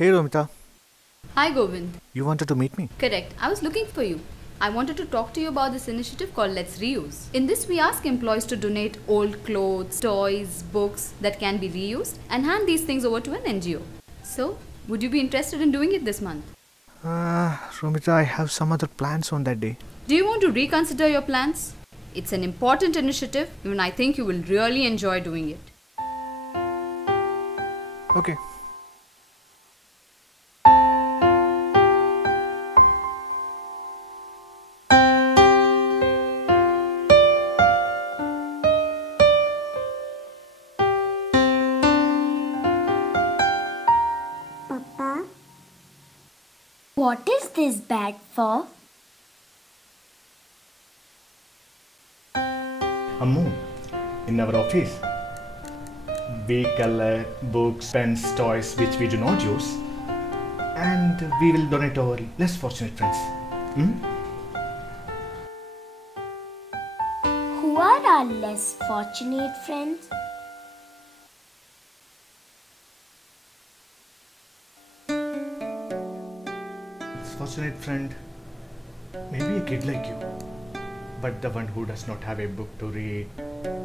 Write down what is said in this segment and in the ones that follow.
Hey Romita, Hi Govind. you wanted to meet me? Correct. I was looking for you. I wanted to talk to you about this initiative called Let's Reuse. In this, we ask employees to donate old clothes, toys, books that can be reused and hand these things over to an NGO. So, would you be interested in doing it this month? Romita, I have some other plans on that day. Do you want to reconsider your plans? It's an important initiative, and I think you will really enjoy doing it. Okay. Papa, what is this bag for? Ammu, in our office, we collect books, pens, toys which we do not use, and we will donate to our less fortunate friends. Who are our less fortunate friends? Less fortunate friend, maybe a kid like you, but the one who does not have a book to read,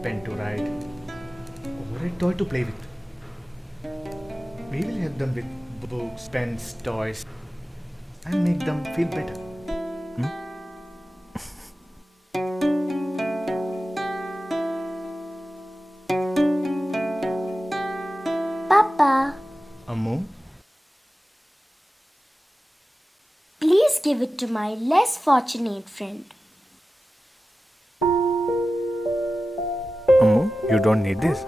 pen to write, or a toy to play with. We will help them with books, pens, toys, and make them feel better. Papa, Ammu, please give it to my less fortunate friend. Ammu, you don't need this.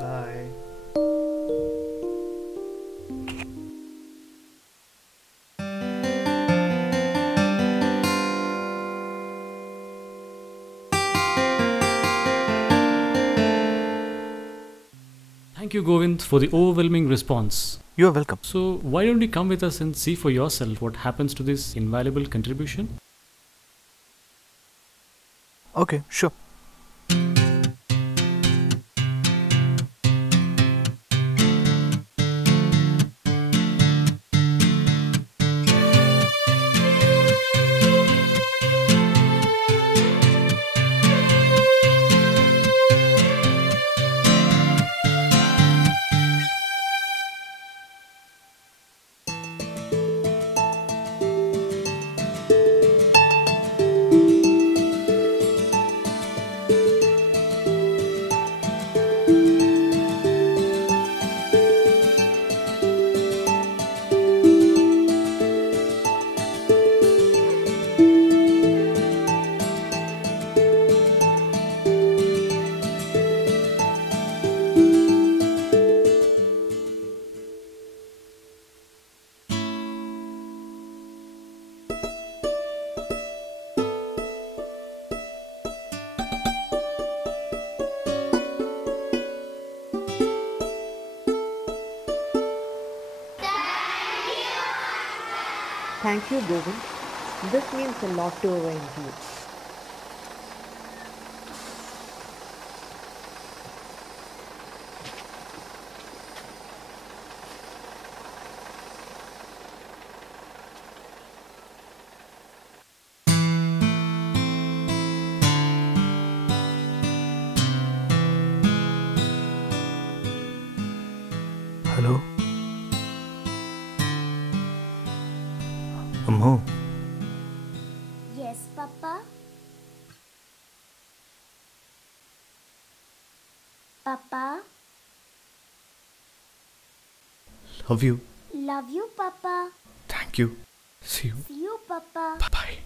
bye. Thank you, Govind, for the overwhelming response. You are welcome. So, why don't you come with us and see for yourself what happens to this invaluable contribution? Okay, sure. Thank you, Govind. This means a lot to our NGO. Hello? Ammu, Yes, Papa? Papa, love you. love you, Papa. Thank you. See you. See you, Papa. Bye-bye.